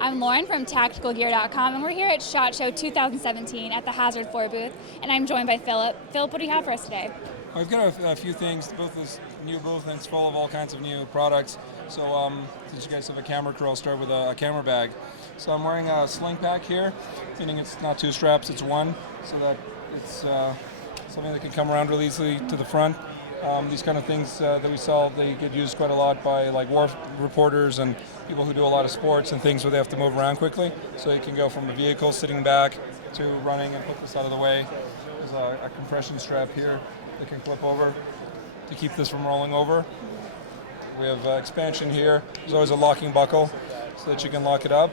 I'm Lauren from TacticalGear.com, and we're here at SHOT Show 2017 at the Hazard 4 booth, and I'm joined by Philip. Philip, what do you have for us today? We've got a few things. The booth is new booth, and it's full of all kinds of new products. So since you guys have a camera crew, I'll start with a camera bag. So I'm wearing a sling pack here, meaning it's not two straps, it's one, so that it's something that can come around really easily to the front. These kind of things that we sell, they get used quite a lot by like war reporters and people who do a lot of sports and things where they have to move around quickly. So you can go from a vehicle sitting back to running and put this out of the way. There's a compression strap here that can clip over to keep this from rolling over. We have expansion here. There's always a locking buckle so that you can lock it up.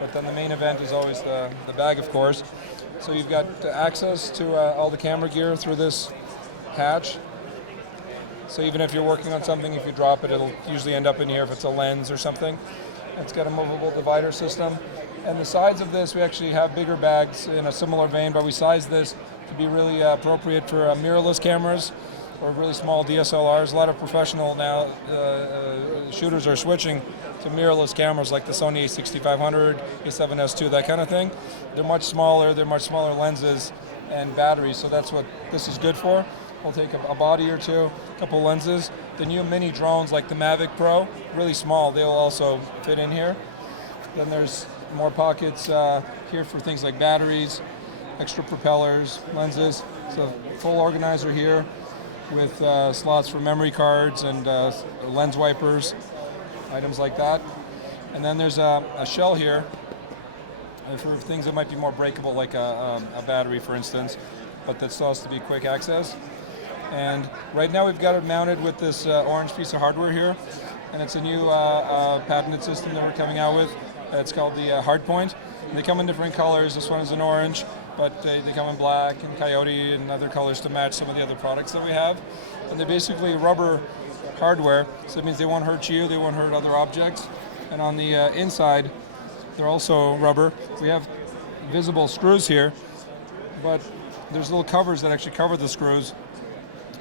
But then the main event is always the bag, of course. So you've got access to all the camera gear through this hatch. So even if you're working on something, if you drop it, it'll usually end up in here if it's a lens or something. It's got a movable divider system. And the sides of this, we actually have bigger bags in a similar vein, but we size this to be really appropriate for mirrorless cameras or really small DSLRs. A lot of professional now shooters are switching to mirrorless cameras like the Sony a6500, a7S II, that kind of thing. They're much smaller lenses and batteries, so that's what this is good for. We'll take a body or two, a couple lenses. The new mini drones like the Mavic Pro, really small, they'll also fit in here. Then there's more pockets here for things like batteries, extra propellers, lenses. So full organizer here with slots for memory cards and lens wipers, items like that. And then there's a shell here for things that might be more breakable, like a battery, for instance, but that still has to be quick access. And right now we've got it mounted with this orange piece of hardware here, and it's a new patented system that we're coming out with. It's called the Hardpoint. And they come in different colors. This one is an orange, but they come in black and coyote and other colors to match some of the other products that we have. And they're basically rubber hardware, so it means they won't hurt you, they won't hurt other objects. And on the inside, they're also rubber. We have visible screws here, but there's little covers that actually cover the screws,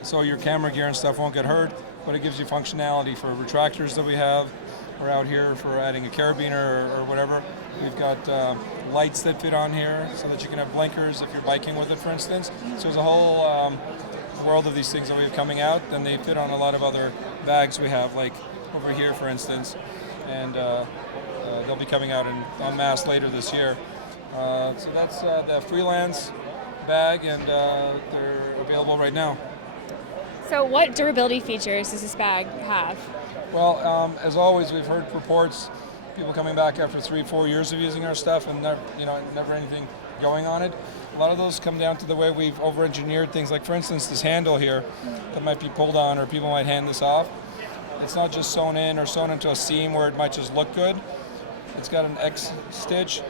so your camera gear and stuff won't get hurt, but it gives you functionality for retractors that we have. We're out here for adding a carabiner or whatever. We've got lights that fit on here so that you can have blinkers if you're biking with it, for instance. So there's a whole world of these things that we have coming out, and they fit on a lot of other bags we have, like over here, for instance. And they'll be coming out en masse later this year. So that's the Freelance bag, and they're available right now. So what durability features does this bag have? Well, as always, we've heard reports, people coming back after 3-4 years of using our stuff and never anything going on it. A lot of those come down to the way we've over-engineered things, like for instance this handle here that might be pulled on, or people might hand this off. It's not just sewn in or sewn into a seam where it might just look good. It's got an X stitch,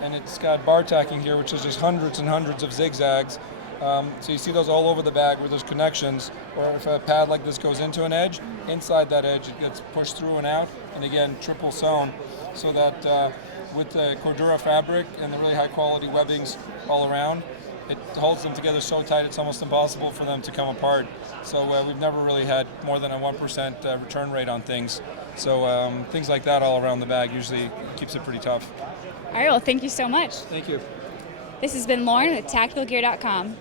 and it's got bar tacking here, which is just hundreds and hundreds of zigzags. So you see those all over the bag where there's connections, or if a pad like this goes into an edge, inside that edge it gets pushed through and out, and again triple sewn, so that with the Cordura fabric and the really high quality webbings all around, it holds them together so tight it's almost impossible for them to come apart. So we've never really had more than a 1% return rate on things. So things like that all around the bag usually keeps it pretty tough. All right, well, thank you so much. Thank you. This has been Lauren with TacticalGear.com.